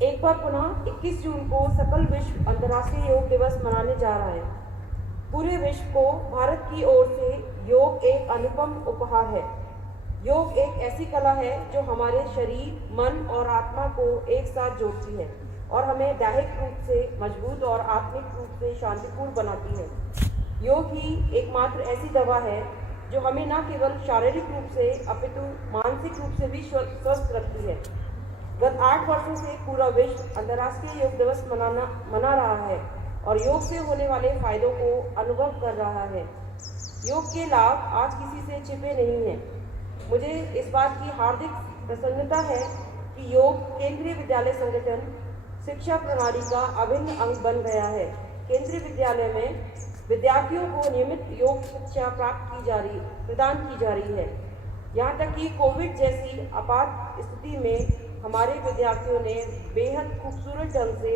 एक बार पुनः 21 जून को सकल विश्व अंतर्राष्ट्रीय योग दिवस मनाने जा रहा है। पूरे विश्व को भारत की ओर से योग एक अनुपम उपहार है। योग एक ऐसी कला है जो हमारे शरीर, मन और आत्मा को एक साथ जोड़ती है और हमें दैहिक रूप से मजबूत और आत्मिक रूप से शांतिपूर्ण बनाती है। योग ही एकमात्र ऐसी दवा है जो हमें न केवल शारीरिक रूप से अपितु मानसिक रूप से भी स्वस्थ रखती है। गत 8 वर्षों से पूरा विश्व अंतर्राष्ट्रीय योग दिवस मना रहा है और योग से होने वाले फायदों को अनुभव कर रहा है। योग के लाभ आज किसी से छिपे नहीं हैं। मुझे इस बात की हार्दिक प्रसन्नता है कि योग केंद्रीय विद्यालय संगठन शिक्षा प्रणाली का अभिन्न अंग बन गया है। केंद्रीय विद्यालय में विद्यार्थियों को नियमित योग शिक्षा प्रदान की जा रही है। यहाँ तक कि कोविड जैसी आपात स्थिति में हमारे विद्यार्थियों ने बेहद खूबसूरत ढंग से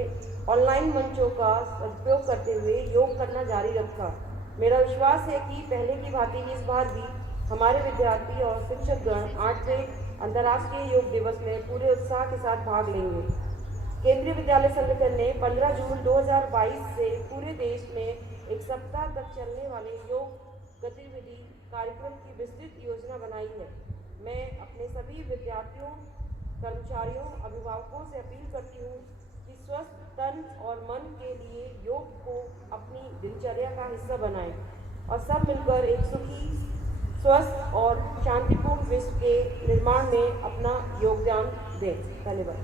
ऑनलाइन मंचों का सदुपयोग करते हुए योग करना जारी रखा। मेरा विश्वास है कि पहले की भांति इस बार भी हमारे विद्यार्थी और शिक्षकगण 8वें अंतर्राष्ट्रीय योग दिवस में पूरे उत्साह के साथ भाग लेंगे। केंद्रीय विद्यालय संगठन ने 15 जून 2022 से पूरे देश में एक सप्ताह तक चलने वाले योग गतिविधि कार्यक्रम की विस्तृत योजना बनाई है। मैं अपने सभी विद्यार्थियों, कर्मचारियों, अभिभावकों से अपील करती हूँ कि स्वस्थ तन और मन के लिए योग को अपनी दिनचर्या का हिस्सा बनाएं और सब मिलकर एक सुखी, स्वस्थ और शांतिपूर्ण विश्व के निर्माण में अपना योगदान दें। धन्यवाद।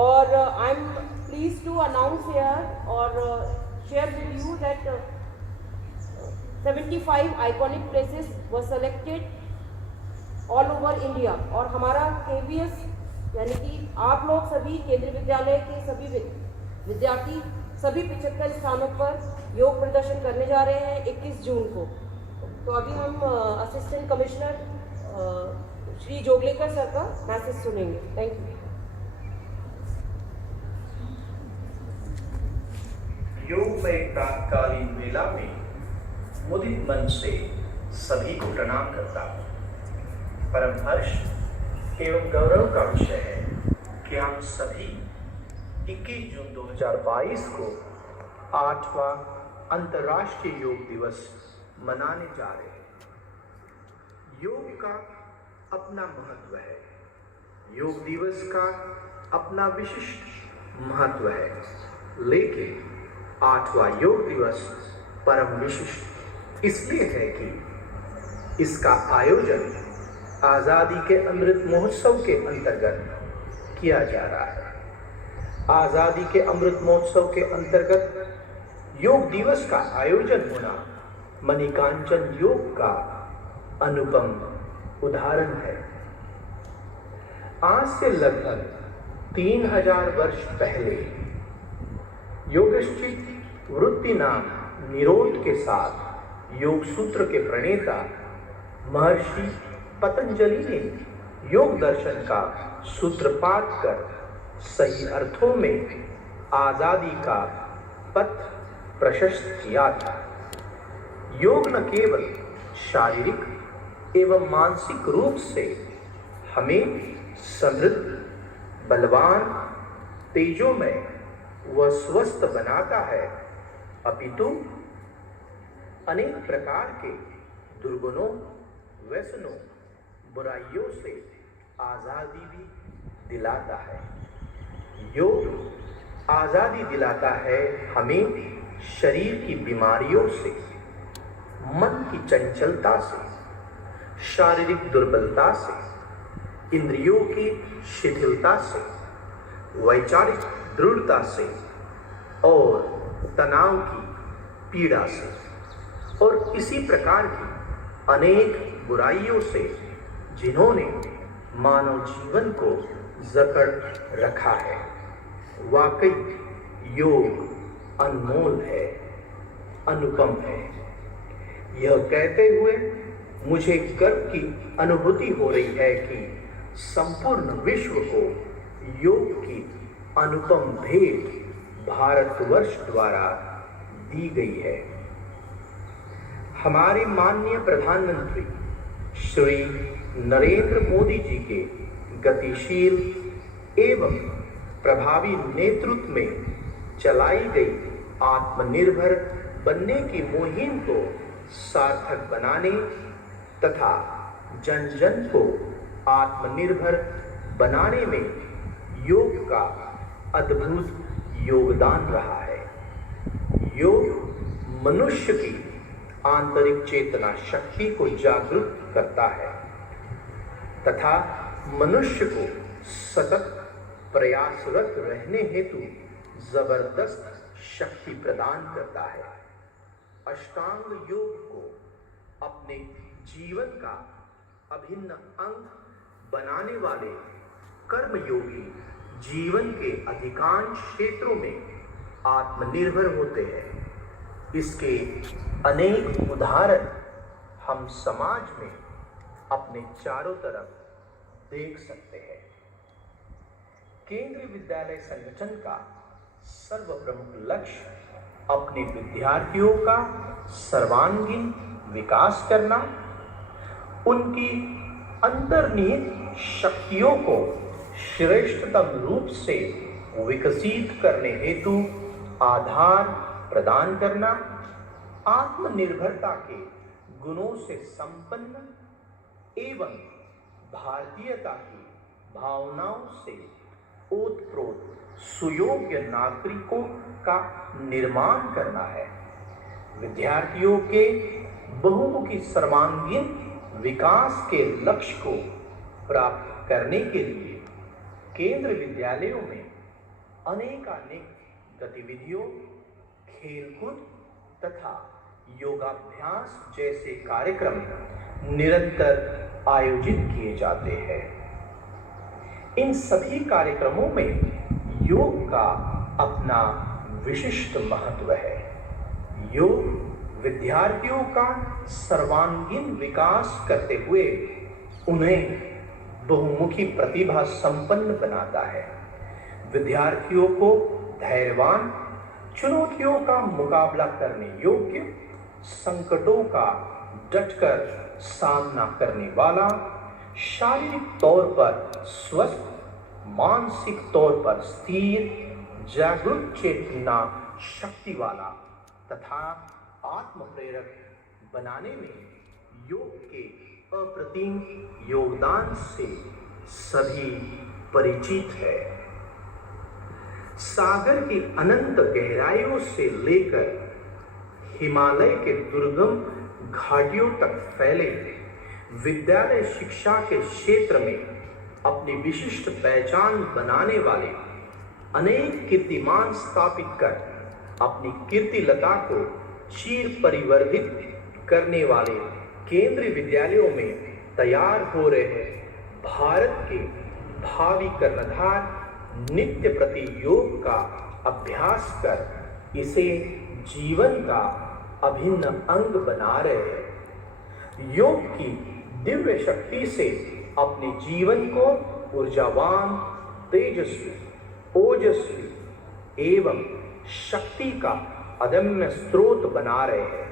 और I am pleased to announce here और share with you that 75 iconic places were selected all over India. और हमारा KVS यानी कि आप लोग सभी केंद्रीय विद्यालय के सभी विद्यार्थी सभी 75 स्थानों पर योग प्रदर्शन करने जा रहे हैं 21 जून को। तो अभी हम assistant commissioner Shri Joglekar sir का मैसेज सुनेंगे। Thank you. योग में प्रातकालीन मेला में मुदित मन से सभी को प्रणाम करता हूँ। परम हर्ष एवं गौरव का विषय है कि हम सभी 21 जून 2022 को 8वां अंतर्राष्ट्रीय योग दिवस मनाने जा रहे हैं। योग का अपना महत्व है, योग दिवस का अपना विशिष्ट महत्व है, लेकिन 8वां योग दिवस परम विशिष्ट इसलिए है कि इसका आयोजन आज़ादी के अमृत महोत्सव के अंतर्गत किया जा रहा है। आज़ादी के अमृत महोत्सव के अंतर्गत योग दिवस का आयोजन होना मणिकांचन योग का अनुपम उदाहरण है। आज से लगभग 3000 वर्ष पहले योगश्ची वृत्ति नाम निरोध के साथ योग सूत्र के प्रणेता महर्षि पतंजलि ने योग दर्शन का सूत्रपात कर सही अर्थों में आजादी का पथ प्रशस्त किया था। योग न केवल शारीरिक एवं मानसिक रूप से हमें समृद्ध, बलवान, तेजोमय व स्वस्थ बनाता है, अपितु अनेक प्रकार के दुर्गुणों, व्यसनों, बुराइयों से आजादी भी दिलाता है। योग आजादी दिलाता है हमें शरीर की बीमारियों से, मन की चंचलता से, शारीरिक दुर्बलता से, इंद्रियों की शिथिलता से, वैचारिक दृढ़ता से और तनाव की पीड़ा से और इसी प्रकार की अनेक बुराइयों से जिन्होंने मानव जीवन को जकड़ रखा है। वाकई योग अनमोल है, अनुपम है। यह कहते हुए मुझे गर्व की अनुभूति हो रही है कि संपूर्ण विश्व को योग की अनुपम भेंट भारतवर्ष द्वारा दी गई है। हमारे माननीय प्रधानमंत्री श्री नरेंद्र मोदी जी के गतिशील एवं प्रभावी नेतृत्व में चलाई गई आत्मनिर्भर बनने की मुहिम को सार्थक बनाने तथा जन जन को आत्मनिर्भर बनाने में योग का अद्भुत योगदान रहा है। योग मनुष्य की आंतरिक चेतना शक्ति को जागृत करता है तथा मनुष्य को सतत प्रयासरत रहने हेतु जबरदस्त शक्ति प्रदान करता है। अष्टांग योग को अपने जीवन का अभिन्न अंग बनाने वाले कर्मयोगी जीवन के अधिकांश क्षेत्रों में आत्मनिर्भर होते हैं। इसके अनेक उदाहरण हम समाज में अपने चारों तरफ देख सकते हैं। केंद्रीय विद्यालय संगठन का सर्वप्रमुख लक्ष्य अपने विद्यार्थियों का सर्वांगीण विकास करना, उनकी अंतर्निहित शक्तियों को श्रेष्ठतम रूप से विकसित करने हेतु आधार प्रदान करना, आत्मनिर्भरता के गुणों से संपन्न एवं भारतीयता की भावनाओं से ओतप्रोत सुयोग्य नागरिकों का निर्माण करना है। विद्यार्थियों के बहुमुखी सर्वांगीण विकास के लक्ष्य को प्राप्त करने के लिए केंद्रीय विद्यालयों में अनेकानेक गतिविधियों, खेलकूद तथा योगाभ्यास जैसे कार्यक्रम निरंतर आयोजित किए जाते हैं। इन सभी कार्यक्रमों में योग का अपना विशिष्ट महत्व है। योग विद्यार्थियों का सर्वांगीण विकास करते हुए उन्हें बहुमुखी प्रतिभा संपन्न बनाता है। विद्यार्थियों को धैर्यवान, चुनौतियों का मुकाबला करने योग्य, संकटों का डटकर सामना करने वाला, शारीरिक तौर पर स्वस्थ, मानसिक तौर पर स्थिर, जागरूक चेतना शक्ति वाला तथा आत्म प्रेरक बनाने में योग के अप्रतिम योगदान से सभी परिचित है। सागर की अनंत गहराइयों से लेकर हिमालय के दुर्गम घाटियों तक फैले विद्यालय शिक्षा के क्षेत्र में अपनी विशिष्ट पहचान बनाने वाले, अनेक कीर्तिमान स्थापित कर अपनी कीर्तिलता को चीर परिवर्धित करने वाले केंद्रीय विद्यालयों में तैयार हो रहे भारत के भावी कर्णधार नित्य प्रति योग का अभ्यास कर इसे जीवन का अभिन्न अंग बना रहे हैं। योग की दिव्य शक्ति से अपने जीवन को ऊर्जावान, तेजस्वी, ओजस्वी एवं शक्ति का अदम्य स्रोत बना रहे हैं।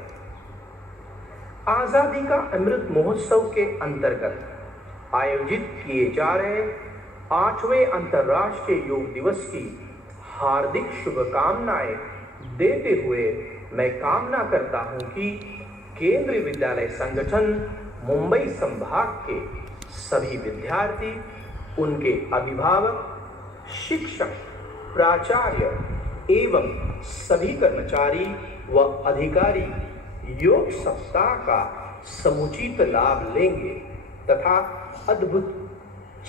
आजादी का अमृत महोत्सव के अंतर्गत आयोजित किए जा रहे 8वें अंतर्राष्ट्रीय योग दिवस की हार्दिक शुभकामनाएं देते हुए मैं कामना करता हूं कि केंद्रीय विद्यालय संगठन मुंबई संभाग के सभी विद्यार्थी, उनके अभिभावक, शिक्षक, प्राचार्य एवं सभी कर्मचारी व अधिकारी योग सप्ताह का समुचित लाभ लेंगे तथा अद्भुत,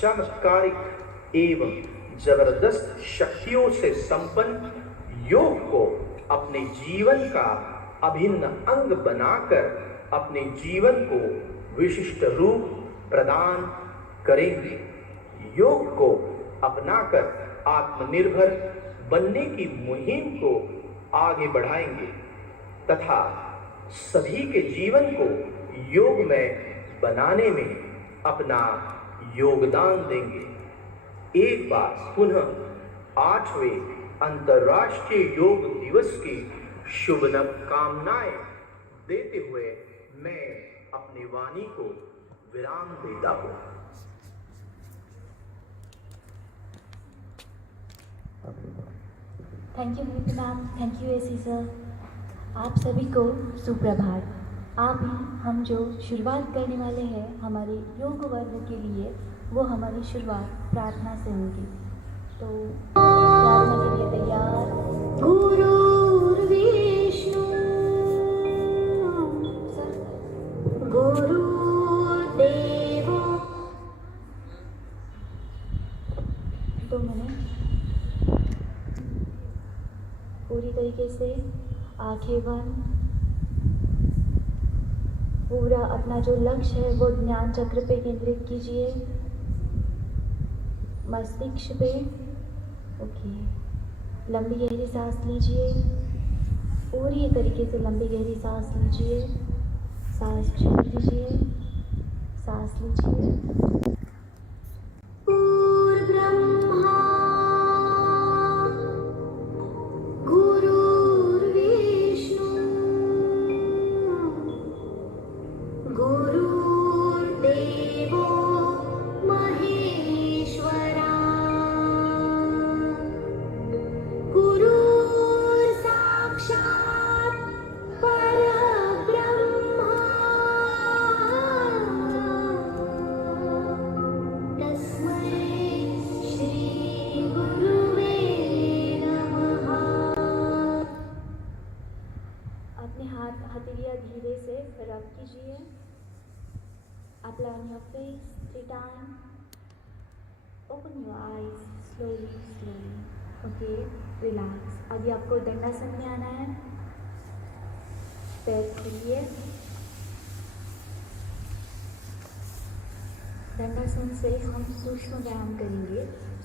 चमत्कारिक एवं जबरदस्त शक्तियों से संपन्न योग को अपने जीवन का अभिन्न अंग बनाकर अपने जीवन को विशिष्ट रूप प्रदान करेंगे। योग को अपनाकर आत्मनिर्भर बनने की मुहिम को आगे बढ़ाएंगे तथा सभी के जीवन को योगमय बनाने में अपना योगदान देंगे। एक बार पुनः 8वें अंतर्राष्ट्रीय योग दिवस की शुभकामनाएं देते हुए मैं अपनी वाणी को विराम देता हूँ। थैंक यू नीति ma'am, thank you AC sir. आप सभी को सुप्रभात। अभी हम जो शुरुआत करने वाले हैं हमारे योग वर्ग के लिए, वो हमारी शुरुआत प्रार्थना से होगी। तो प्रार्थना के लिए तैयार। गुरुर्विष्णु सर, गुरुर्देवो। 2 मिनट। पूरी तरीके से आंखें बंद, पूरा अपना जो लक्ष्य है वो ज्ञान चक्र पे केंद्रित कीजिए, मस्तिष्क पे। ओके, लंबी गहरी सांस लीजिए, पूरी तरीके से लंबी गहरी सांस लीजिए, सांस छोड़ दीजिए, सांस लीजिए। ब्रह्मा गुरुर्विष्णु गुरुर्देवो महेश्वरा गुरुर्साक्षात् परब्रह्मा तस्मै श्री गुरुवे नमः। अपने हथेलियाँ धीरे से रब कीजिए। Apply on your face 3 times. Open your eyes slowly, slowly. Okay, relax. अभी आपको दंडासन में आना है। पैर खोलिए। दंडासन से हम सूक्ष्म व्यायाम करेंगे।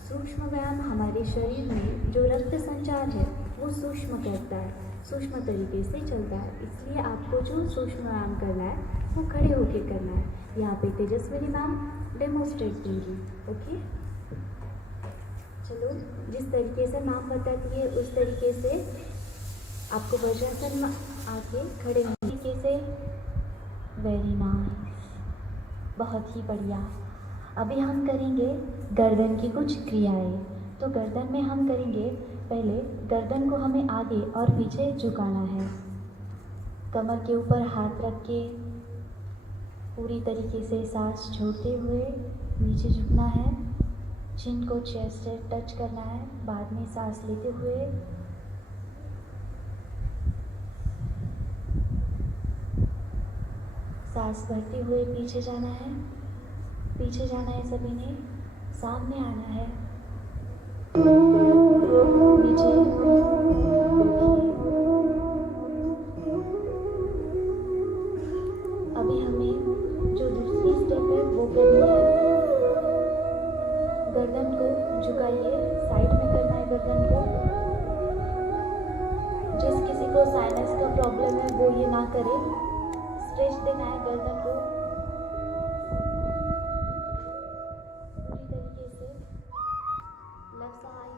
सूक्ष्म व्यायाम हमारे शरीर में जो रक्त संचार है वो सूक्ष्म करता है, सूक्ष्म तरीके से चलता है। इसलिए आपको जो सूक्ष्म व्यायाम करना है वो खड़े होकर करना है। यहाँ पे तेजस्विनी मैम डेमोस्ट्रेट करेंगी। ओके, चलो, जिस तरीके से मैम बताती है उस तरीके से आपको वज्रासन में आके खड़े होने तरीके से। वेरी नाइस, बहुत ही बढ़िया। अभी हम करेंगे गर्दन की कुछ क्रियाएं। तो गर्दन में हम करेंगे, पहले गर्दन को हमें आगे और पीछे झुकाना है। कमर के ऊपर हाथ रख के पूरी तरीके से सांस छोड़ते हुए नीचे झुकना है। चिन को चेस्ट से टच करना है। बाद में सांस लेते हुए सांस भरते हुए पीछे जाना है। पीछे जाना है सभी ने, सामने आना है, नीचे। अभी हमें जो दूसरी स्टेप है वो करनी है। गर्दन को झुकाइए, साइड में करना है गर्दन को। जिस किसी को साइनस का प्रॉब्लम है वो ये ना करे, स्ट्रेच देना है गर्दन को पूरी तरीके से। Left side,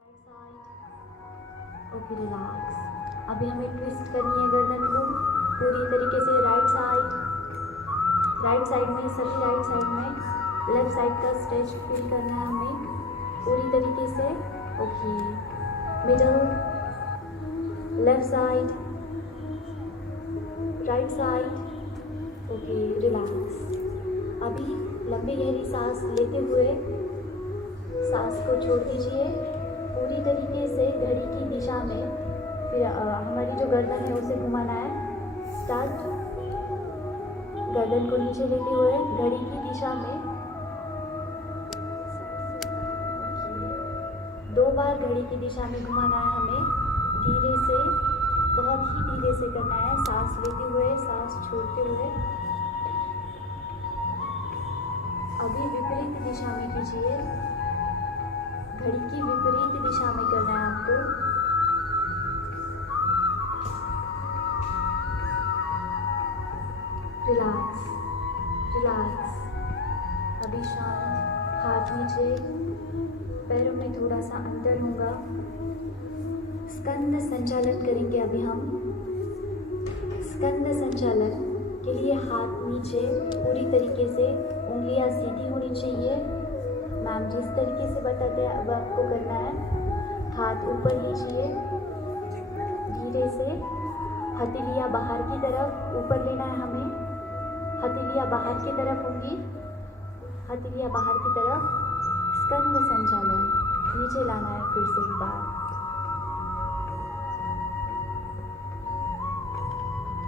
right side. Okay, relax. अभी हमें ट्विस्ट करनी है गर्दन को पूरी तरीके से। राइट साइड में, सभी राइट साइड में लेफ्ट साइड का स्ट्रेच फील करना है हमें पूरी तरीके से। Okay, middle, left side, right side. Okay, relax. अभी लंबी गहरी सांस लेते हुए सांस को छोड़ दीजिए पूरी तरीके से घड़ी की दिशा में। फिर हमारी जो गर्दन है उसे घुमाना है। स्टार्ट। गर्दन को नीचे लेते हुए घड़ी की दिशा में 2 बार घड़ी की दिशा में घुमाना है हमें। धीरे से, बहुत ही धीरे से करना है। सांस लेते हुए, सांस छोड़ते हुए। अभी विपरीत दिशा में कीजिए। घड़ी की विपरीत दिशा में करना है आपको। Relax, relax. अभी शांत, हाथ नीचे, पैरों में थोड़ा सा अंतर होगा। स्कंद संचालन करेंगे अभी हम। स्कंद संचालन के लिए हाथ नीचे पूरी तरीके से, उंगलियां सीधी होनी चाहिए, मैट मैम जिस तरीके से बताते हैं अब आपको करना है। हाथ ऊपर लीजिए, धीरे से हथेलियाँ बाहर की तरफ ऊपर लेना है हमें। हथेलियाँ बाहर की तरफ होंगी, हथेलियाँ बाहर की तरफ। स्कंद संचालन नीचे लाना है फिर से एक बार।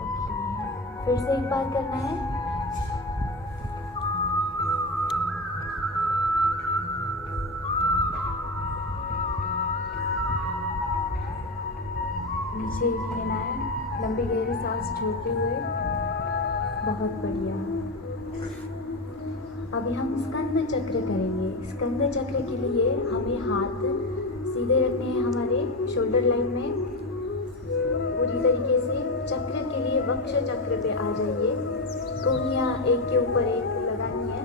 ओके, फिर से एक बार करना है। नीचे लेना है, लंबी गहरी सांस छोड़ते हुए। बहुत बढ़िया। अभी हम स्कंद चक्र करेंगे। स्कंद चक्र के लिए हमें हाथ सीधे रखने हैं हमारे शोल्डर लाइन में पूरी तरीके से। चक्र के लिए वक्ष चक्र पे आ जाइए। कोहनियाँ एक के ऊपर एक लगानी है।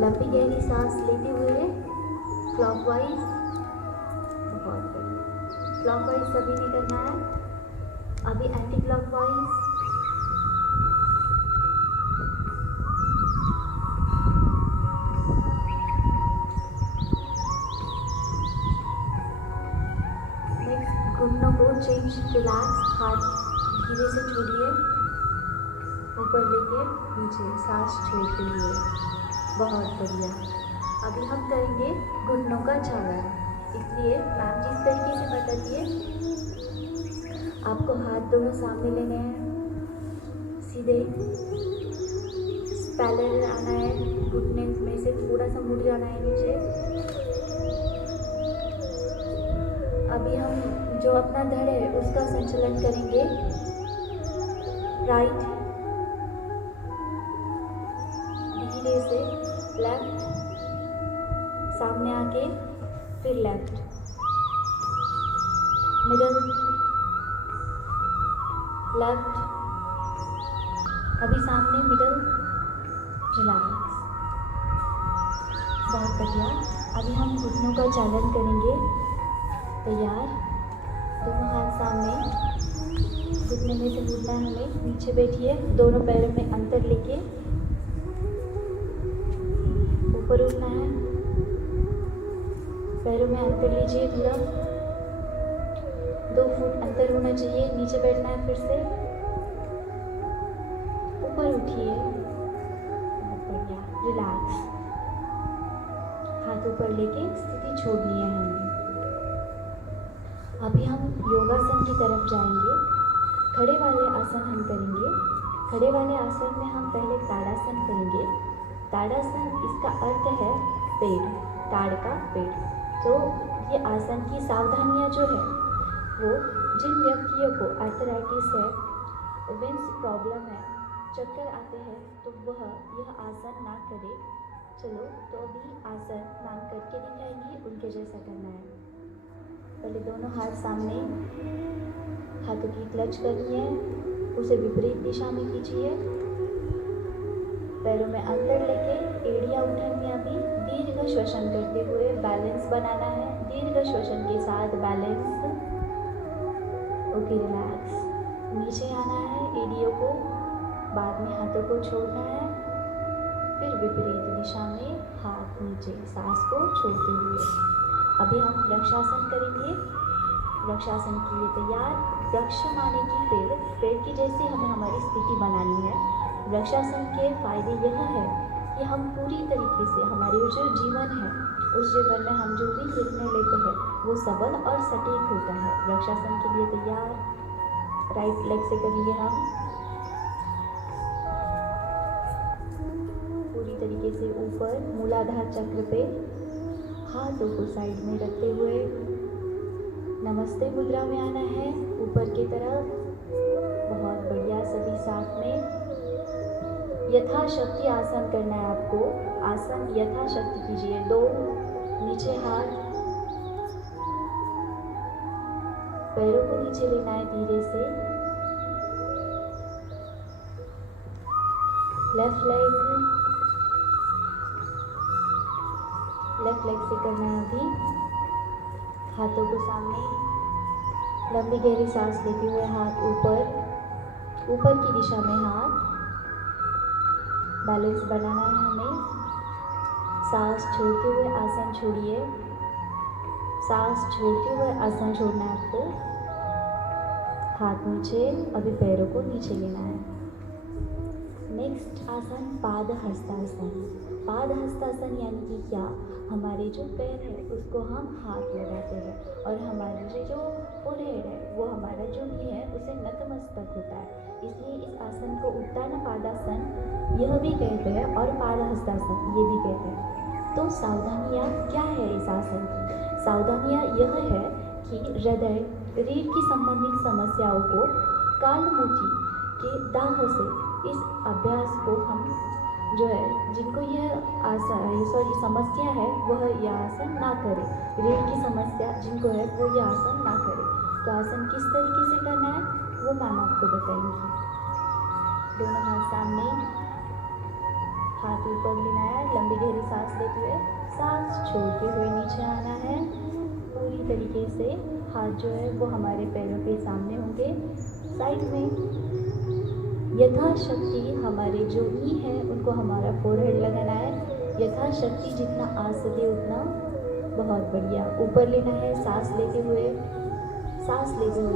लंबी गहरी सांस लेते हुए क्लॉकवाइज। बहुत बढ़िया। क्लॉकवाइज सभी ने करना है। अभी एंटी क्लॉकवाइज। घुटनों को चेंज, रिलैक्स। हाथ धीरे से छोड़िए, ऊपर लेके नीचे सांस छोड़ते हुए। बहुत बढ़िया। अभी हम करेंगे घुटनों का चालन। इसलिए मैम जिस तरीके से बताती है, आपको हाथ दोनों सामने लेने हैं, सीधे पैरेलल आना है। घुटने में से थोड़ा सा मुड़ जाना है नीचे। अभी हम जो अपना धड़ है उसका संचालन करेंगे। राइट, धीरे से लेफ्ट, सामने आके फिर लेफ्ट, मिडल, लेफ्ट, अभी सामने, मिडल, रिलैक्स। बहुत बढ़िया। अभी हम घुटनों का चालन करेंगे। तैयार, दोनों हाथ सामने, घुटने में से मुड़ना है हमें। नीचे बैठिए, दोनों पैरों में अंतर लेके ऊपर उठना है। पैरों में अंतर लीजिए, मतलब 2 फुट अंतर होना चाहिए। नीचे बैठना है, फिर से ऊपर उठिए। बहुत बढ़िया, रिलैक्स। हाथ ऊपर लेके स्थिति छोड़नी है हमें। अभी हम योगासन की तरफ जाएंगे। खड़े वाले आसन हम करेंगे। खड़े वाले आसन में हम पहले ताड़ासन करेंगे। ताड़ासन, इसका अर्थ है पेड़, ताड़ का पेड़। तो ये आसन की सावधानियाँ जो है वो, जिन व्यक्तियों को आर्थराइटिस है, वेंस प्रॉब्लम है, चक्कर आते हैं, तो वह यह आसन ना करे। चलो तो अभी आसन मैम करके दिखाएंगी, उनके जैसा करना है। पहले दोनों हाथ सामने, हाथों की क्लच करनी है, उसे विपरीत दिशा में कीजिए। पैरों में अंतर लेके एड़ियाँ उठानी है। अभी दीर्घ श्वसन करते हुए बैलेंस बनाना है। दीर्घ श्वसन के साथ बैलेंस। Okay, relax. नीचे आना है, एड़ियों को, बाद में हाथों को छोड़ना है, फिर विपरीत दिशा में हाथ नीचे, सांस को छोड़ते हुए। अभी हम वृक्षासन करेंगे। वृक्षासन के लिए तैयार। वृक्ष माने कि पेड़, पेड़ की जैसी हमें हमारी स्थिति बनानी है। वृक्षासन के फायदे यह है कि हम पूरी तरीके से हमारी जो जीवन है, उस जीवन में हम जो भी निर्णय लेते हैं वो सबल और सटीक होता है। वृक्षासन के लिए तैयार। राइट लेग से करेंगे हम। पूरी तरीके से ऊपर मूलाधार चक्र पे हाथों को साइड में रखते हुए नमस्ते मुद्रा में आना है, ऊपर की तरफ। बहुत बढ़िया, सभी साथ में। यथाशक्ति आसन करना है आपको। आसन यथाशक्ति कीजिए। 2 नीचे हाथ, पैरों को नीचे लेना है धीरे से। लेफ्ट लेग से करना है अभी। हाथों को सामने, लंबी गहरी सांस लेते हुए हाथ ऊपर, ऊपर की दिशा में हाथ। बैलेंस बनाना है हमें। सांस छोड़ते हुए आसन छोड़िए। सांस छोड़ते हुए आसन छोड़ना है आपको। हाथ नीचे, अभी पैरों को नीचे लेना है। नेक्स्ट आसन पाद हस्तासन। पाद हस्तासन यानी कि क्या, हमारे जो पैर है उसको हम हाथ लगाते हैं और हमारे जो फोरहेड है वो हमारा जो भी है उसे नतमस्तक होता है, इसलिए इस आसन को उत्तान पादासन यह भी कहते हैं और पाद हस्तासन ये भी कहते हैं। तो सावधानियाँ क्या है इस आसन की? सावधानियाँ यह है कि हृदय रीढ़ की संबंधित समस्याओं को कालमोची के दाह से इस अभ्यास को हम जो है जिनको यह आसन समस्या है वह यह आसन ना करें। रीढ़ की समस्या जिनको है वो यह आसन ना करें। तो आसन किस तरीके से करना है वो मैम आपको बताएंगी। दोनों हाथ सामने, हाथ ऊपर लेना है, लंबी गहरी सांस लेते हुए सांस छोड़ते हुए नीचे आना है। पूरी तरीके से हाथ जो है वो हमारे पैरों के सामने होंगे, साइड में। यथाशक्ति हमारे जो नी है उनको हमारा फोरहेड लगाना है। यथाशक्ति जितना आ सके उतना, बहुत बढ़िया। ऊपर लेना है, सांस लेते हुए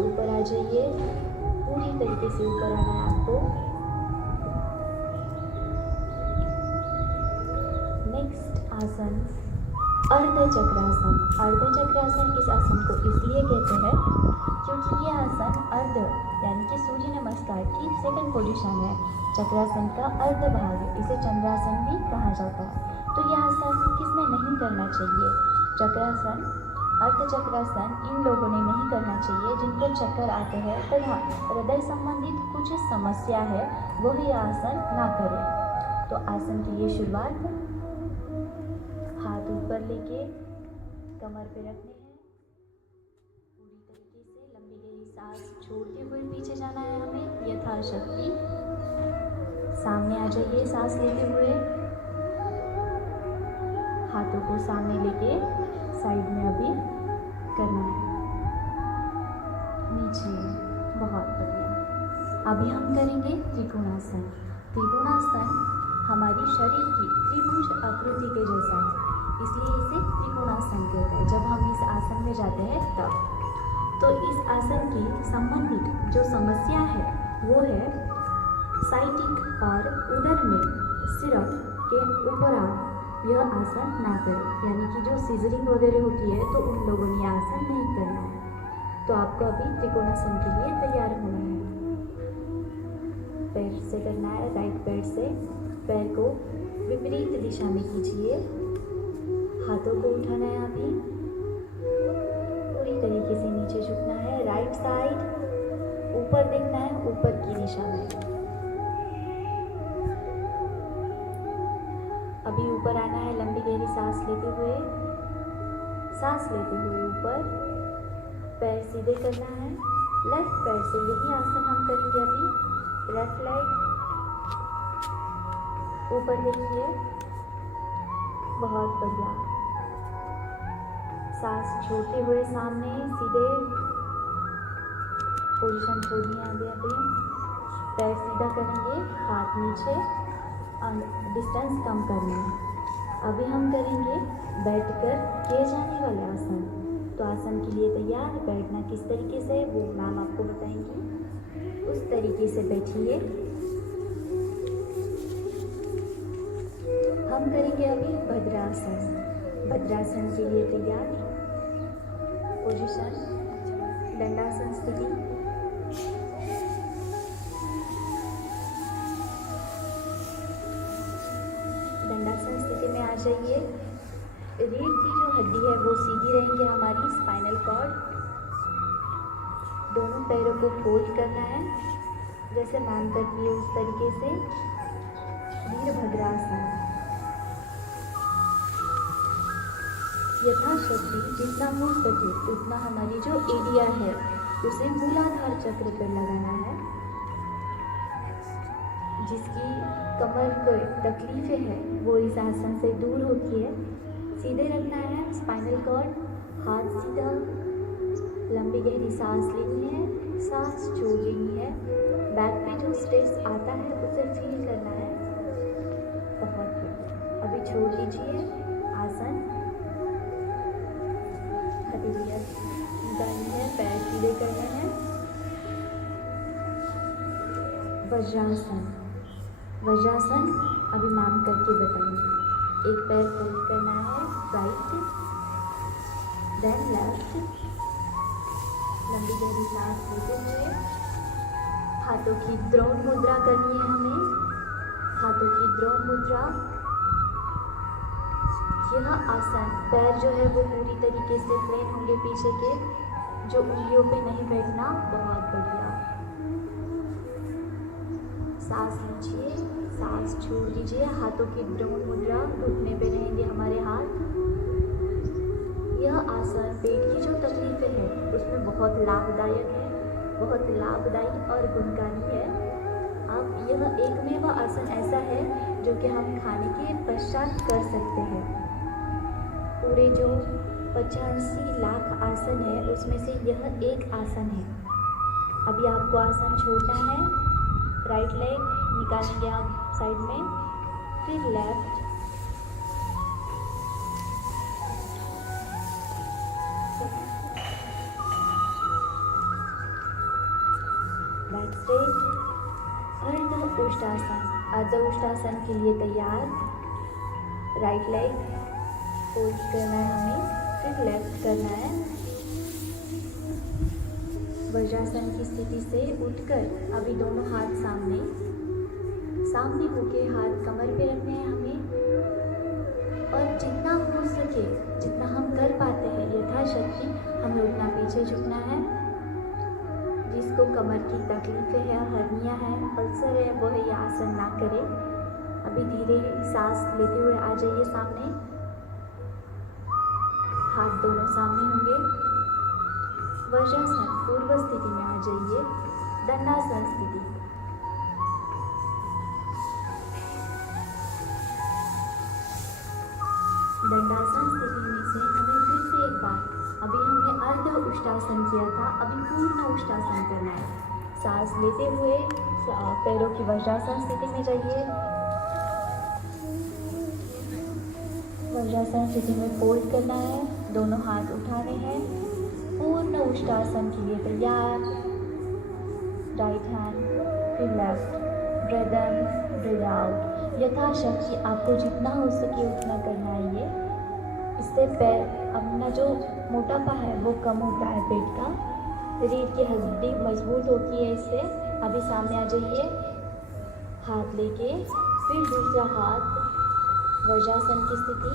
ऊपर आ जाइए। पूरी तरीके से ऊपर आना है आपको। नेक्स्ट आसन अर्धचक्रासन। अर्धचक्रासन इस आसन को इसलिए कहते हैं क्योंकि यह आसन अर्ध यानी कि सूर्य नमस्कार की सेकंड पोजीशन है। चक्रासन का अर्ध भाग है, इसे चंद्रासन भी कहा जाता है। तो यह आसन किसने नहीं करना चाहिए? चक्रासन, अर्धचक्रासन इन लोगों ने नहीं करना चाहिए जिनको चक्कर आते हैं तथा हृदय संबंधित कुछ समस्या है, वह यह आसन ना करें। तो आसन की ये शुरुआत, हाथ ऊपर लेके कमर पे रखने हैं। पूरी तरीके से लंबी गहरी सांस छोड़ते हुए पीछे जाना है हमें यथाशक्ति। सामने आ जाइए सांस लेते हुए। हाथों को सामने लेके साइड में अभी करना है, नीचे। बहुत बढ़िया। अभी हम करेंगे त्रिकोणासन। त्रिकोणासन हमारी शरीर की त्रिभुज आकृति के जैसा है, इसलिए इसे त्रिकोणासन कहते हैं। जब हम इस आसन में जाते हैं तब, तो इस आसन की संबंधित जो समस्या है वो है साइटिक और उदर में सिरप के ऊपरांत यह आसन ना करें, यानी कि जो सीजरिंग वगैरह होती है तो उन लोगों ने आसन नहीं करना है। तो आपको अभी त्रिकोणासन के लिए तैयार होना है। पैर से करना है, राइट पैर से पैर को विपरीत दिशा में कीजिए। हाथों को उठाना है अभी, पूरी तरीके से नीचे झुकना है। राइट साइड ऊपर देखना है, ऊपर की दिशा में। अभी ऊपर आना है, लंबी गहरी सांस लेते हुए ऊपर पैर सीधे करना है। लेफ्ट पैर से यही आसन हम करेंगे अभी। लेफ्ट लेग ऊपर देखिए, बहुत बढ़िया। सांस छोड़ते हुए सामने सीधे पोजीशन छोड़नी है अभी। पैर सीधा करेंगे, हाथ नीचे और डिस्टेंस कम करना है। अभी हम करेंगे बैठकर किए जाने वाले आसन। तो आसन के लिए तैयार, बैठना किस तरीके से वो मैम आपको बताएंगी। उस तरीके से बैठिए। हम करेंगे अभी भद्रासन। भद्रासन के लिए तैयार, पोजीशन दंडासन स्थिति। दंडासन स्थिति में आ जाइए। रीढ़ की जो हड्डी है वो सीधी रहेंगी हमारी, स्पाइनल कॉर्ड। दोनों पैरों को फोल्ड करना है जैसे मैम करती है उस तरीके से। वीरभद्रासन। यथाशक्ति जितना हो सके उतना हमारी जो एडिया है उसे मूलाधार चक्र पर लगाना है। जिसकी कमर को तकलीफें हैं वो इस आसन से दूर होती है। सीधे रखना है स्पाइनल कॉर्ड, हाथ सीधा, लंबी गहरी सांस लेनी है, सांस छोड़ लेनी है। बैक पे जो स्ट्रेस आता है उसे फील करना है। बहुत बढ़िया। अभी छोड़ लीजिए। आसन। हथेलियाँ निकालनी है, पैर सीधे करने हैं। वज्रासन। वज्रासन अभी मैम करके बताएंगे। एक पैर फोल्ड करना है, राइट देन लेफ्ट। लंबी गहरी सांस लेते हुए हाथों की द्रोण मुद्रा करनी है हमें। हाथों की द्रोण मुद्रा। यह आसन पैर जो है वो पूरी तरीके से प्लेन होंगे पीछे के, जो उंगलियों पे नहीं बैठना। बहुत बढ़िया। सांस लीजिए, सांस छोड़ दीजिए। हाथों की द्रोण मुद्रा, घुटने पे रहेंगे हमारे हाथ। यह आसन पेट की जो तकलीफें हैं उसमें बहुत लाभदायक है, बहुत लाभदायी और गुणकारी है। अब यह एकमेव आसन ऐसा है जो कि हम खाने के पश्चात कर सकते हैं। पूरे जो 85 लाख आसन है उसमें से यह एक आसन है। अभी आपको आसन छोड़ना है। राइट लेग निकालेंगे आप साइड में, फिर लेफ्ट, बैक स्ट्रेट। अर्ध उष्टासन। अर्ध उष्टासन के लिए तैयार। राइट लेग फोल्ड करना है हमें, फिर लेफ्ट करना है। वज्रासन की स्थिति से उठकर अभी दोनों हाथ सामने सामने होके हाथ कमर पे रखने हैं हमें। और जितना हो सके, जितना हम कर पाते हैं यथाशक्ति, हमें उतना पीछे झुकना है। जिसको कमर की तकलीफें है, हर्निया है, अल्सर है, वो ये आसन ना करे। अभी धीरे सांस लेते हुए आ जाइए सामने। हाथ दोनों सामने होंगे। वज्रासन पूर्व स्थिति में आ जाइए। दंडासन स्थिति। दंडासन स्थिति में से हमें फिर से एक बार, अभी हमने अर्ध उष्टासन किया था, अभी पूर्ण उष्टासन करना है। सांस लेते हुए पैरों की वज्रासन स्थिति में जाइए। वज्रासन स्थिति में फोल्ड करना है, दोनों हाथ उठाने हैं। पूर्ण उष्टासन के लिए तैयार। राइट हैंड, फिर left. Breath in, breath out. यथाशक्ति आपको जितना हो सके उतना करना है ये। इससे पैर अपना जो मोटापा है वो कम होता है, पेट का रीढ़ की हड्डी मजबूत होती है इससे। अभी सामने आ जाइए, हाथ लेके, फिर दूसरा हाथ वज्रासन की स्थिति,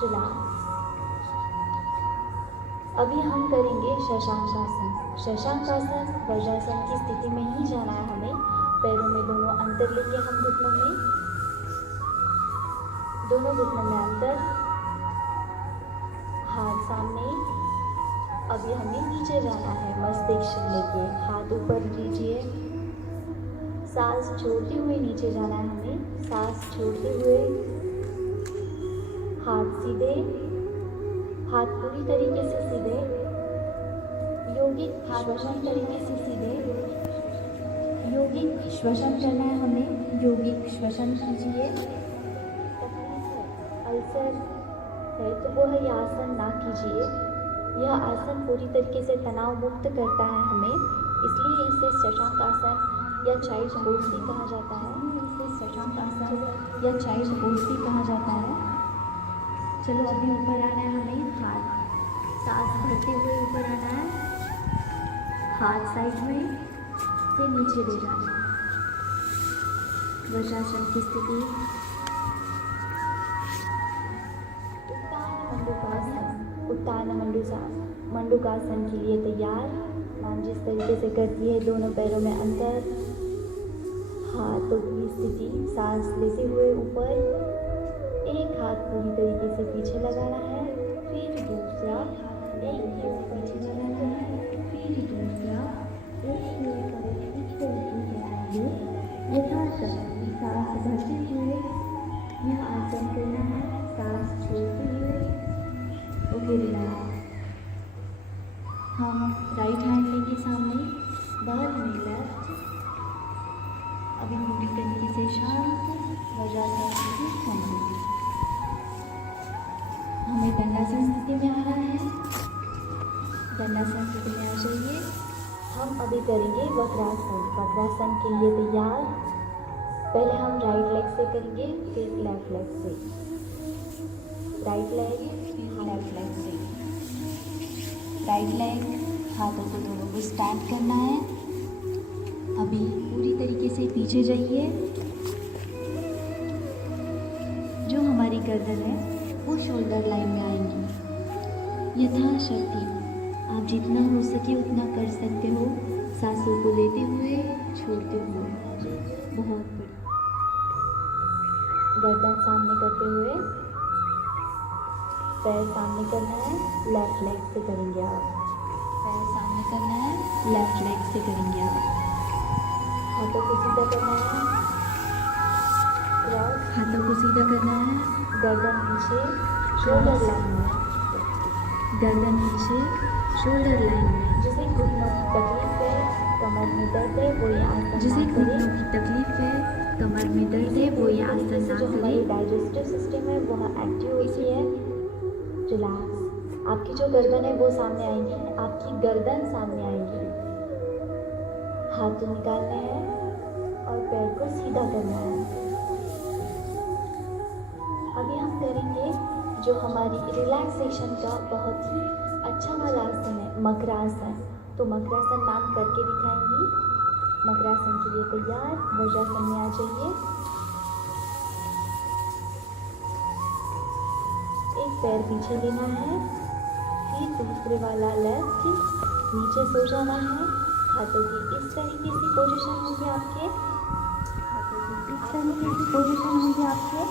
रिलैक्स। अभी हम करेंगे शशांकासन। शशांकासन वज्रासन की स्थिति में ही जाना है हमें। पैरों में दोनों अंतर लेंगे हम, घुटनों में, दोनों घुटनों में अंतर, हाथ सामने। अभी हमें नीचे जाना है, मस्तिष्क लेके हाथ ऊपर लीजिए। सांस छोड़ते हुए नीचे जाना है हमें। सांस छोड़ते हुए हाथ सीधे, हाथ पूरी तरीके से सीधे, यौगिक श्वसन तरीके से सीधे। यौगिक श्वसन करना है हमें, यौगिक श्वसन कीजिए। अल्सर है तो वो है यह आसन ना कीजिए। यह आसन पूरी तरीके से तनाव मुक्त करता है हमें, इसलिए इसे शशांक आसन या चाइल्ड पोज भी कहा जाता है। इसे शशांक आसन या चाइल्ड पोज भी कहा जाता है। चलो अभी ऊपर आना है हमें। हाथ सांस भरते हुए ऊपर आना है, हाथ साइड में, फिर नीचे ले जाना है। वज्रासन की स्थिति। उत्तान मंडूकासन के लिए तैयार। मैम जिस तरीके से करती है, दोनों पैरों में अंतर, हाथों की स्थिति। सांस लेते हुए ऊपर, एक हाथ पूरी तरीके से पीछे लगाना है, फिर दूसरा एक हाथ पीछे लगाना है, फिर दूसरा एक यथाशक्ति सांस भरते हुए यह आसन करना है। सांस छोड़ते हुए ओके रिलैक्स। हम राइट हैंड लेंगे सामने, बाद में लेफ्ट। अभी पूरी तरीके से शांत वज्रासन की अभी करेंगे वक्रासन। वक्रासन के लिए तैयार। पहले हम राइट लेग से करेंगे, फिर लेफ्ट लेग से। राइट लेग, लेफ्ट लेग से। राइट लेग, हाथों को दोनों को स्टैंड करना है। अभी पूरी तरीके से पीछे जाइए। जो हमारी गर्दन है वो शोल्डर लाइन में आएंगी। यथाशक्ति आप जितना हो सके उतना कर सकते हो, सांसों को लेते हुए छोड़ते हुए। बहुत बढ़िया। गर्दन सामने करते हुए पैर सामने करना है, लेफ्ट लेग से करेंगे आप। पैर सामने करना है, लेफ्ट लेग से करेंगे आप। हाथों को सीधा करना है, क्रॉस। हाथों को सीधा करना है, गर्दन पीछे, शोल्डर लाइन में। गर्दन पीछे, शोल्डर लाइन में। जिसे घुटनों की तकलीफ है, कमर में दर्द है, वो ये आसन जिसे घुटनों की तकलीफ है, कमर में दर्द है, वो ये आसन ना करें। जो हमारी डाइजेस्टिव सिस्टम है वो एक्टिव होती है। रिलैक्स। आपकी जो गर्दन है वो सामने आएगी, आपकी गर्दन सामने आएगी। हाथ निकालने हैं और पैर को सीधा करना है। अभी हम करेंगे जो हमारी रिलैक्सेशन का बहुत ही अच्छा वाला आसन है, मकरासन। तो मकरासन नाम करके दिखाएंगी। मकरासन के लिए तैयार। वज्रासन में आ जाइए। एक पैर पीछे लेना है, फिर दूसरे वाला लेफ्ट नीचे सो जाना है। हाथों की इस तरीके से पोजीशन होगी आपके। हाथों की इस तरीके से पोजीशन होगी आपके।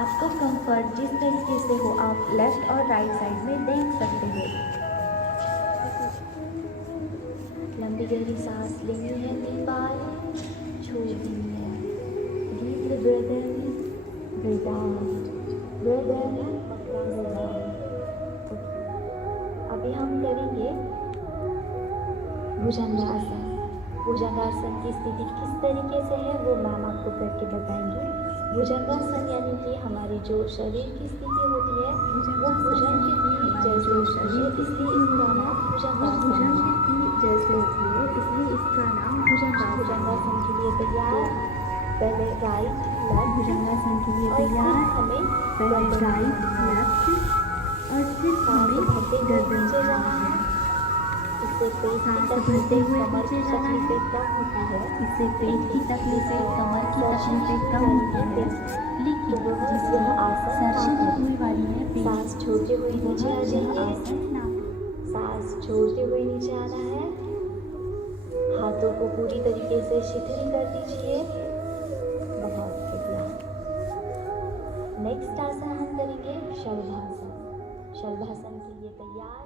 आपको कंफर्ट जिस तरीके से हो आप लेफ्ट और राइट साइड में देख सकते हो। लंबी गहरी सांस लेनी है 3 बार, छोड़ देनी है। Deep breathe in, breathe out, breathe in, breathe out. अभी हम करेंगे भुजंगासन। भुजंगासन की स्थिति किस तरीके से है वो मैम आपको करके बताएंगे। भुजंगासन यानी कि हमारी जो शरीर की स्थिति होती है वो भुजंग की जैसे शरीर, इसलिए इसका नाम भुजंगासन जैसे होती है, इसलिए इसका नाम भुजंगासन। भुजंगासन के लिए तैयार। पहले राइट लेफ्ट। भुजंगासन के लिए तैयार। हमें पहले राइट लेफ्ट और फिर हमें गर्दन से जाना है। इससे पेट की तकलीफें, कमर की तकलीफें कम होती है। इससे पेट की तकलीफें, कमर की तकलीफें कम होती है। लेकिन यह आसन सर्जरी होने वाली है। सांस छोड़ते हुए नीचे आ जाइए। सांस छोड़ते हुए नीचे आना है। हाथों को पूरी तरीके से शिथिल कर दीजिए। बहुत बढ़िया। नेक्स्ट आसन हम करेंगे शलभासन। शलभासन के लिए तैयार।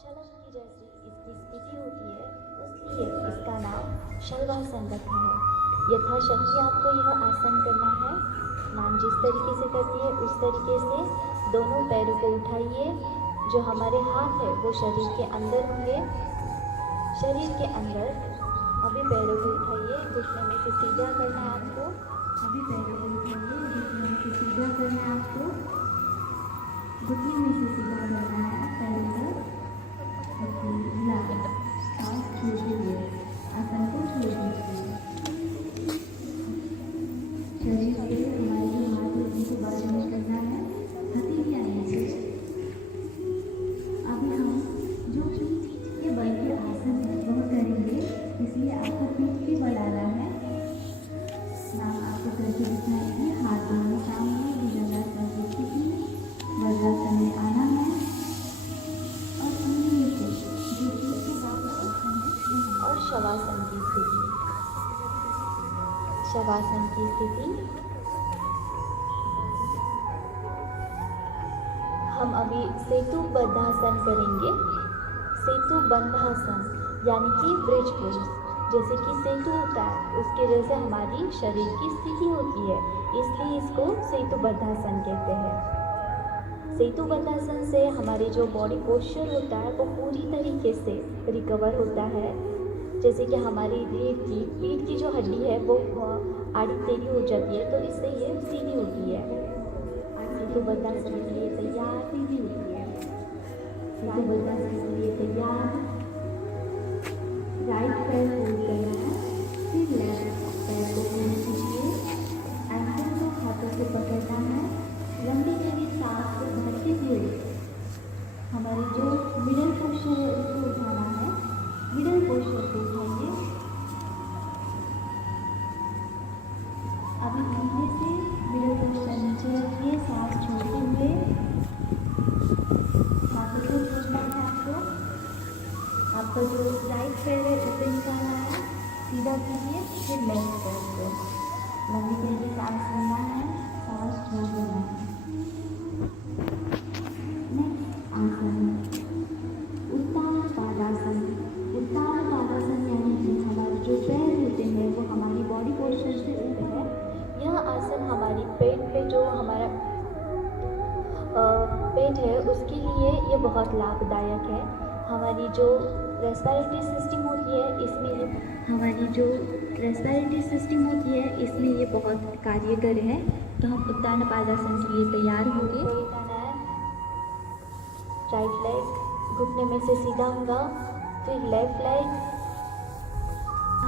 शलभ की जैसी इसकी स्थिति होती है, इसलिए इसका नाम शलभासन रखा है। यथाशक्ति आपको यह आसन करना है। मैम जिस तरीके से करती है उस तरीके से दोनों पैरों को उठाइए। जो हमारे हाथ है वो शरीर के अंदर होंगे। शरीर के अंदर अभी पैरों को उठाइए, घुटने में से सीधा करना है आपको। अभी पैरों को उठाइए, घुटने में से सीधा करना है आपको। घुटने में से सीधा करना है पैरों को। सांस छोड़ते हुए आसन को छोड़ दीजिए। शरीर से हमारे जो हाथ है उनको बाजू में करना है, हथेली आने से। अभी हम जो पीठ के बल के आसन है वह करेंगे, इसलिए आपको पीठ के बल आना है। नाम आपको करके दिखाएंगे। हाथ दोनों सामने, भुजंगासन की स्थिति, वज्रासन में आना है। और शवासन की स्थिति। शवासन की स्थिति हम अभी सेतु बद्धासन करेंगे। सेतु बंधासन यानी कि ब्रिज पोज। जैसे कि सेतु होता है उसके जैसे हमारी शरीर की स्थिति होती है, इसलिए इसको सेतु बद्धासन कहते हैं। सेतु बद्धासन से हमारे जो बॉडी पोस्चर होता है वो पूरी तरीके से रिकवर होता है। जैसे कि हमारी पीठ की जो हड्डी है वो आड़ी टेढ़ी हो जाती है, तो इससे ये सीधी होती है। सेतु बद्धासन के लिए तैयार। सीधी होती है। सेतु बद्धासन के लिए तैयार। राइट पैर होल्ड करना है, फिर लेफ्ट पैर को होल्ड कीजिए, एंकल को हाथों से पकड़ना है, लंबी गहरी सांस भरते हुए हमारी जो मिडल पोस्चर है उसको उठाना है, मिडल पोस्चर को उठाइए। अभी धीरे से मिडल पोस्चर नीचे रखिए, सांस छोड़ते हुए हाथों को छोड़ना है आपको। आपका जो राइट पैर है ऊपर निकालना है, सीधा कीजिए, फिर लेफ्ट पैर को लंबी गहरी सांस लेना है, सांस छोड़ देना है। नेक्स्ट आसन उत्तान पादासन। उत्तान पादासन यानी कि हमारे जो पैर होते हैं वो हमारी बॉडी पोस्चर से ऊपर है। यह आसन हमारी पेट पे जो हमारा पेट है उसके लिए ये बहुत लाभदायक है। हमारी जो रेस्पिरेटरी सिस्टम होती है इसमें ये बहुत कार्यगर है। तो हम उत्तान पादासन के लिए तैयार होंगे। राइट लेग घुटने में से सीधा होगा, फिर लेफ्ट लेग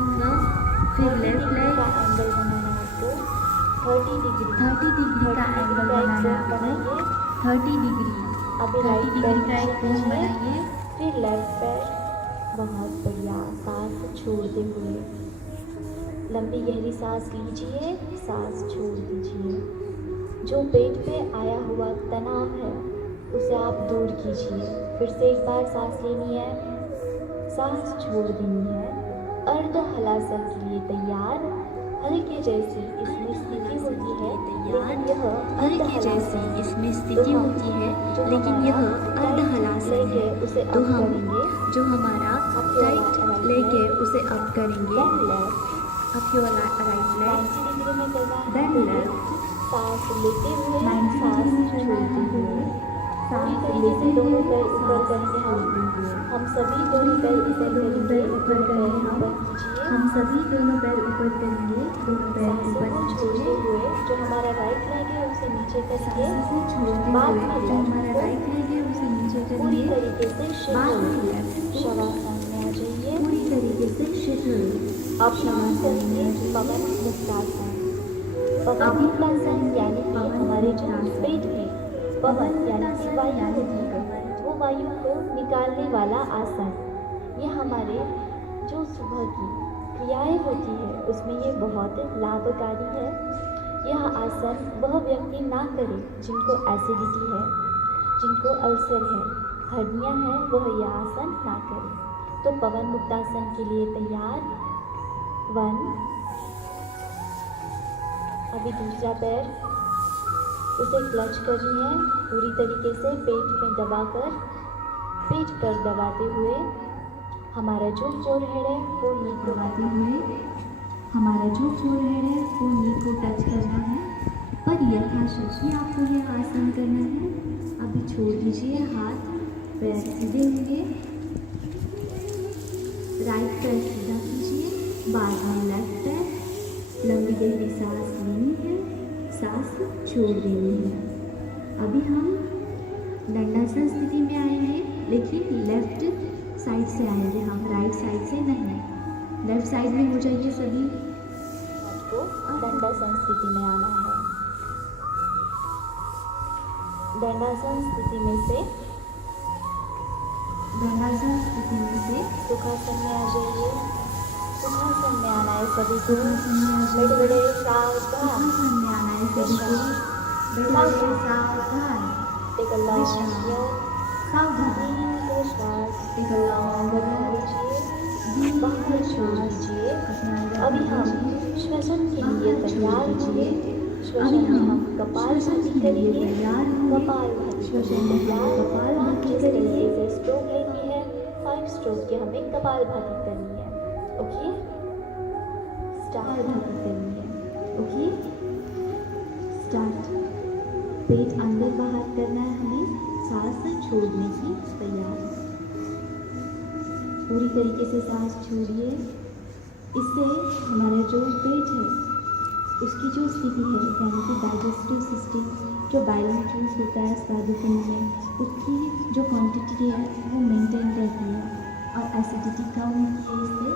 का एंगल बनाना है आपको 30 डिग्री का एंगल बनाना है, 30 डिग्री। अभी राइट पैर का एक कोण बनाइए, फिर लेफ्ट पैर, बहुत बढ़िया। सांस छोड़ते हुए लंबी गहरी सांस लीजिए, सांस छोड़ दीजिए। जो पेट पे आया हुआ तनाव है उसे आप दूर कीजिए। फिर से एक बार सांस लेनी है, सांस छोड़ देनी है। अर्ध हलासन के लिए तैयार। हल्के जैसी इसमें स्थिति होती है, लेकिन यह अर्ध हलासन है। उसे अप करेंगे, जो हमारा राइट लेग है उसे अप करेंगे, up your right leg, 90 degree में करना है। देन लेफ्ट, सांस लेते हुए 90 सांस डिग्री में छोड़ते हुए पूरी सांस तरीके से लेते दोनों हुए पैर ऊपर सांस करेंगे। छोड़ते हुए हम सभी दोनों पैर ऊपर दोनों पैर ऊपर करेंगे। ऊपर कीजिए। हम सभी दोनों पैर ऊपर करेंगे, दोनों पैर सांसों ऊपर को छोड़ते कीजिए। हुए जो हमारा राइट लेग है उसे नीचे करेंगे। सांसों को छोड़ते बाद हुए में जो हमारा लेफ्ट राइट लेग है उसे नीचे पूरी करेंगे, तरीके से शिफ्ट बाद में होइए। लेफ्ट शवासन में आ जाइए। पूरी तरीके से शिफ्ट होइए। अब हम करेंगे पवन मुक्तासन। पवन मुक्तासन यानी कि हमारे जो पेट में पवन यानी कि वायु होती है, वो वायु को निकालने वाला आसन। ये हमारे जो सुबह की क्रियाएं होती है उसमें ये बहुत लाभकारी है। यह आसन वह व्यक्ति ना करे जिनको एसिडिटी है, जिनको अल्सर है, हर्निया है, वह यह आसन ना करे। तो पवन मुक्तासन के लिए तैयार। 1, अभी दूसरा पैर उसे क्लच करनी है पूरी तरीके से, पेट में दबाकर, पेट पर दबाते हुए हमारा जो फोरहेड है वो नी को दबाते हुए हमारा जो फोरहेड है वो नी को टच करना है, पर यथाशक्ति आपको यह आसन करना है। अभी छोड़ दीजिए, हाथ पैर सीधे होंगे, राइट पैर सीधा कीजिए, बाद में लेफ्ट पैर, लंबी गहरी सांस लेनी है, सांस छोड़ देनी है। अभी हम दंडासन स्थिति में आएंगे, लेकिन लेफ्ट साइड से आएंगे हम, राइट साइड से नहीं। लेफ्ट साइड में हो जाइए सभी। आपको दंडासन स्थिति में आना है। दंडासन स्थिति में से दंडासन स्थिति में से सुखासन में आ जाइए। सुखासन में आना है सभी को। सुखासन में आ जाइए। बड़े बड़े सावधान। सुखासन में आना है सभी को। बड़े सावधान, टेक अ लॉन्ग विश्राम। ब्रेथ। सावधान, दीर्घ श्वास टेक अ लॉन्ग ब्रेथ, लीजिए, बाहर छोड़ दीजिए। अपना अंदर अभी हम लीजिए, श्वसन के लिए बाहर तैयार छोड़ होंगे। दीजिए। श्वसन अभी में हम हम कपाल श्वसन भाती के लिए करेंगे। तैयार होंगे। कपाल भाती श्वसन करने के लिए तैयार। कपाल हम भाती जिस करेंगे। तरीके से स्ट्रोक लेनी है, 5 स्ट्रोक की हमें कपाल भाती करनी है। ओके, स्टार्ट भाती करनी है। Okay, start. पेट अंदर बाहर करना है हमें, सांस छोड़ने की तैयार। पूरी तरीके से सांस छोड़िए। इससे हमारा जो पेट है उसकी जो स्थिति है, यानी कि डाइजेस्टिव सिस्टम, जो बैलेंस होता है स्वादुपिंड में, उसकी जो क्वांटिटी है वो मेंटेन रहती है। और एसिडिटी कम होती है इससे।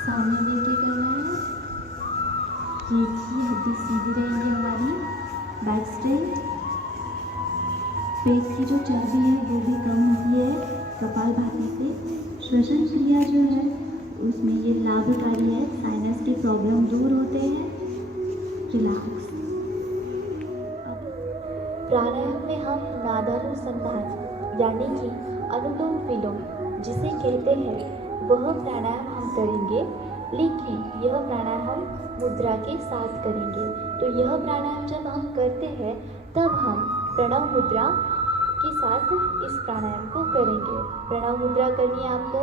सामने लेके करना है, पेट की हड्डी सीधी रहेगी हमारी, बैक स्ट्रेट। पेट की जो चर्बी है वो भी कम होती है कपालभाति से। श्वसन क्रिया जो है उसमें ये लाभकारी है, साइनस के प्रॉब्लम दूर होते हैं। रिलैक्स। प्राणायाम में हम नादानुसंधान यानी कि अनुलोम विलोम जिसे कहते हैं वह प्राणायाम हम करेंगे, लेकिन यह प्राणायाम हम मुद्रा के साथ करेंगे। तो यह प्राणायाम जब हम करते हैं तब हम प्रणव मुद्रा के साथ इस प्राणायाम को करेंगे। प्रणव मुद्रा करनी है आपको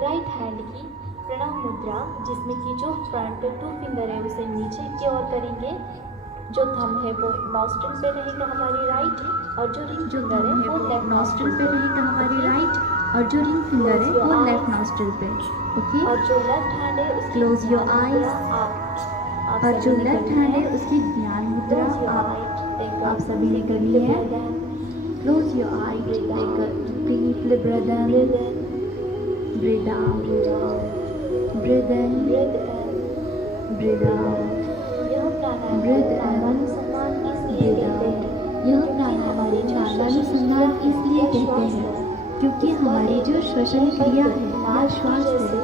राइट हैंड की प्रणव मुद्रा, जिसमें कि जो फ्रंट 2 फिंगर है उसे नीचे की ओर करेंगे। जो थंब है वो नॉस्ट्रिल पे रहेगा हमारी राइट, और जो रिंग फिंगर है वो लेफ्ट नॉस्ट्रिल पे रहेगा हमारी राइट, और जो रिंग फिंगर है वो लेफ्ट नॉस्ट्रिल पे। ओके, और जो लेफ्ट हैंड है उसकी Close your ध्यान मुद्रा eyes. आप और जो सभी ने लेफ्ट करनी हैंड है उसकी ध्यान मुद्रा Close your आप eyes. सभी ने करनी है। Close your eye, take a deep breathe in, breathe out, breathe in, breathe out, यह प्राणायाम Breathe in. नादानुसंधान इसलिए Breathe कहते out. हैं यह क्योंकि प्राणायाम हमारी जो नादानुसंधान इसलिए कहते हैं क्योंकि हमारी जो श्वसन क्रिया है या श्वास है